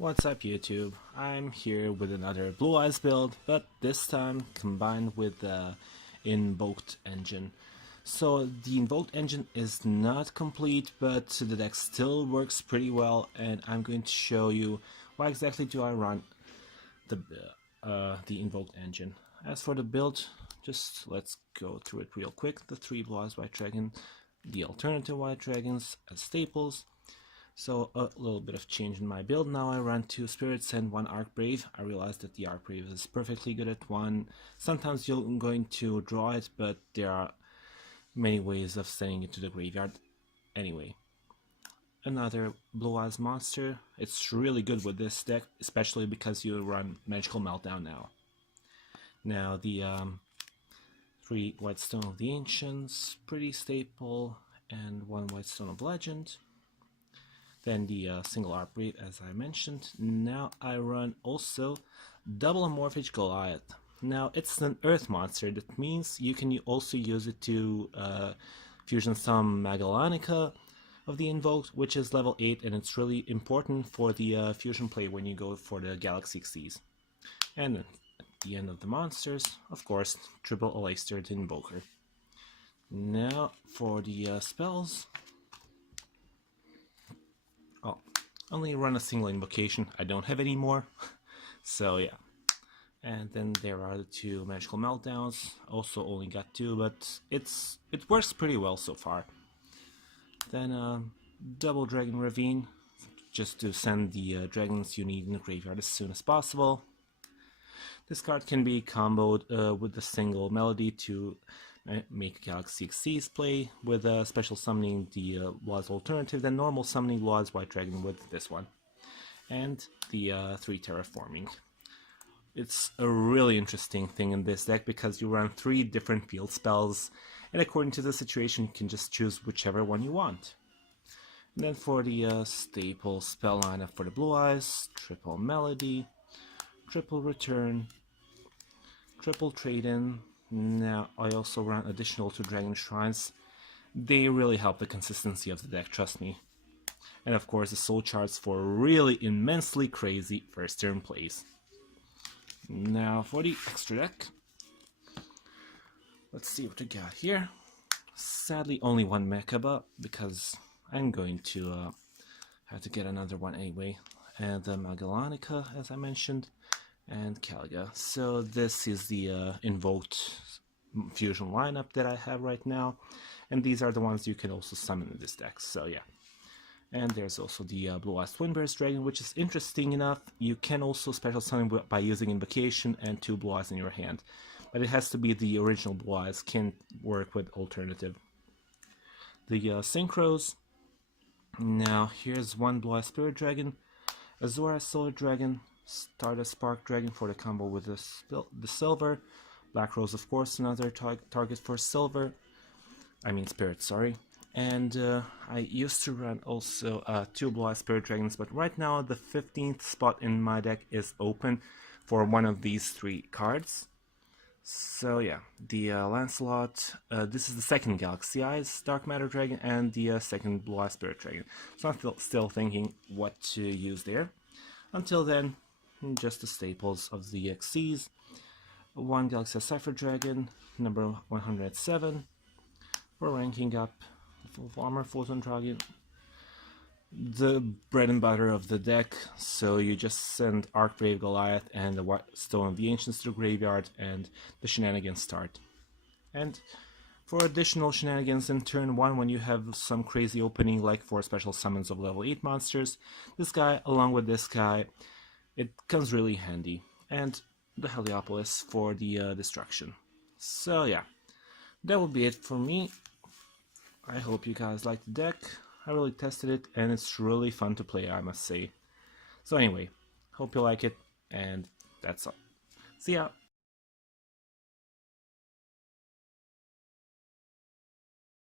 What's up YouTube? I'm here with another Blue Eyes build, but this time combined with the Invoked engine. So the Invoked engine is not complete, but the deck still works pretty well, and I'm going to show you why exactly do I run the Invoked engine. As for the build, just let's go through it real quick. The 3 Blue Eyes White Dragon, the alternative White Dragons as staples. So a little bit of change in my build. Now I run 2 Spirits and 1 Arkbrave. I realized that the Arkbrave is perfectly good at 1. Sometimes you're going to draw it, but there are many ways of sending it to the graveyard. Anyway, another Blue Eyes monster. It's really good with this deck, especially because you run Magical Meltdown now. Now the 3 White Stone of the Ancients, pretty staple, and 1 White Stone of Legend. Then the single Arkbrave, as I mentioned. Now I run also double Amorphage Goliath. Now it's an earth monster, that means you can also use it to fusion some Magellanica of the Invoked, which is level 8, and it's really important for the fusion play when you go for the Galaxy Xyz. And then at the end of the monsters, of course, triple Aleister the Invoker. Now for the spells. Only run a single invocation. I don't have any more. So yeah. And then there are the 2 Magical Meltdowns. Also only got 2, but it works pretty well so far. Then double Dragon Ravine, just to send the dragons you need in the graveyard as soon as possible. This card can be comboed with a single melody to make Galaxy Xyz play, with special summoning the was alternative, then normal summoning was White Dragon with this one. And the 3 terraforming. It's a really interesting thing in this deck because you run 3 different field spells, and according to the situation you can just choose whichever one you want. And then for the staple spell lineup for the Blue Eyes, triple Melody, triple Return, triple Trade-in. Now I also run additional 2 Dragon Shrines. They really help the consistency of the deck, trust me. And of course the soul charts for really immensely crazy first turn plays. Now for the extra deck, let's see what we got here. Sadly only 1 Mechaba, because I'm going to have to get another one anyway. And the Magellanica, as I mentioned, and Caliga. So this is the Invoked fusion lineup that I have right now, and these are the ones you can also summon in this deck, so yeah. And there's also the Blue Eyes Twinbear's Dragon, which is interesting enough. You can also special summon by using Invocation and 2 Blue Eyes in your hand, but it has to be the original Blue Eyes, can't work with alternative. The Synchros. Now here's 1 Blue Eyes Spirit Dragon, Azora Solar Dragon, Stardust Spark Dragon for the combo with the silver, Black Rose of course another target for silver, I mean spirit, sorry. And I used to run also 2 Blue Eyes Spirit Dragons, but right now the 15th spot in my deck is open for one of these 3 cards. So yeah, the Lancelot, this is the 2nd Galaxy Eyes Dark Matter Dragon, and the 2nd Blue Eyes Spirit Dragon. So I'm still thinking what to use there. Until then, just the staples of the Xyz. 1 Galaxy Cipher Dragon, number 107. We're ranking up Full Armor Photon Dragon, the bread and butter of the deck. So you just send Arkbrave Goliath and the White Stone of the Ancients to the graveyard, and the shenanigans start. And for additional shenanigans in turn 1, when you have some crazy opening like for special summons of level 8 monsters, this guy along with this guy, it comes really handy. And the Heliopolis for the destruction. So yeah, that will be it for me. I hope you guys liked the deck. I really tested it and it's really fun to play, I must say. So anyway, hope you like it, and that's all. See ya!